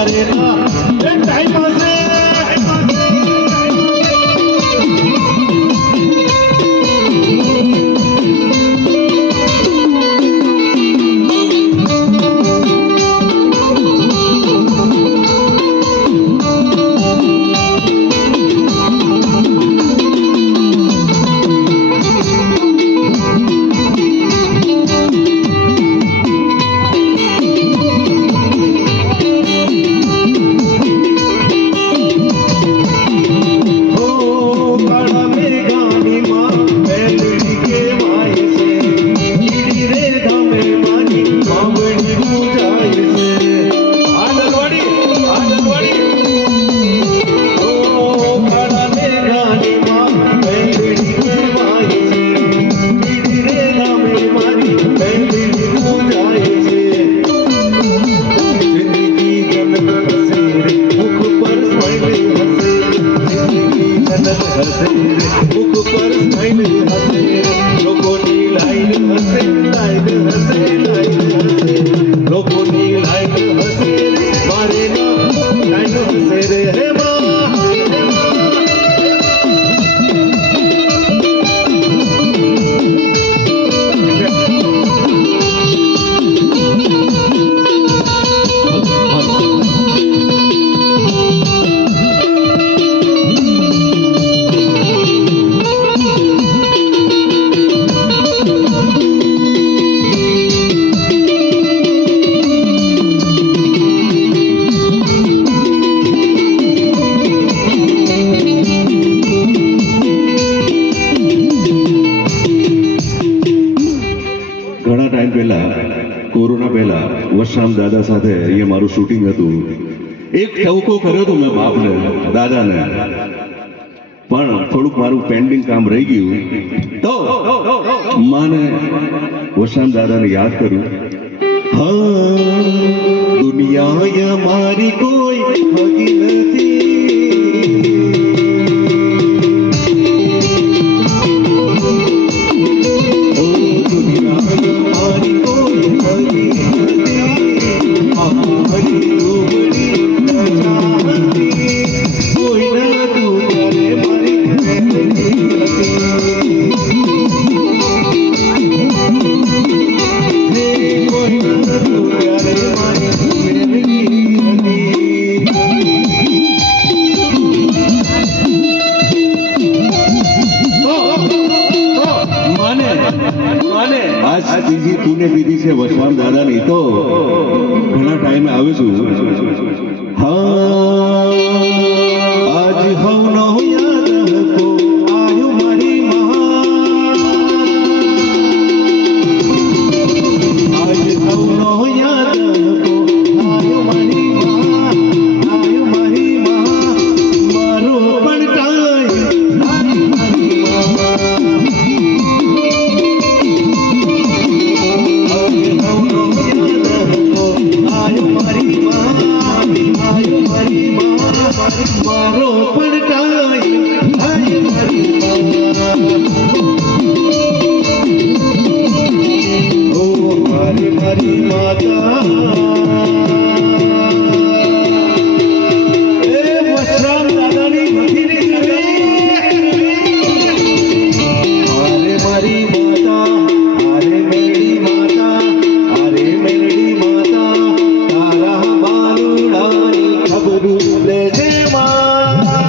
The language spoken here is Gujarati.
મારે ના એ ટાઈમ હશે વશરામ દાદા સાથે અહીંયા મારું શૂટિંગ હતું એક ટવકો કર્યો હતો મેં બાપને દાદાને પણ થોડુંક મારું પેન્ડિંગ કામ રહી ગયું તો માને વશરામ દાદાને યાદ કર્યું હા દુનિયા મારી કોઈ હગી નથી વશરામ દાદાની તો ઘણા ટાઈમે આવે છું હા આજ હવનો યાદ હતો આયુ મારી આજ હવનો યાદ હતો આયુ મારી મારો પણ મારો મારી માતા એ વશરામ દાદાની અરે મારી માતા અરે મેળી માતા અરે મેળી માતા તારા બાલુડાની ખબરું લેજે માતા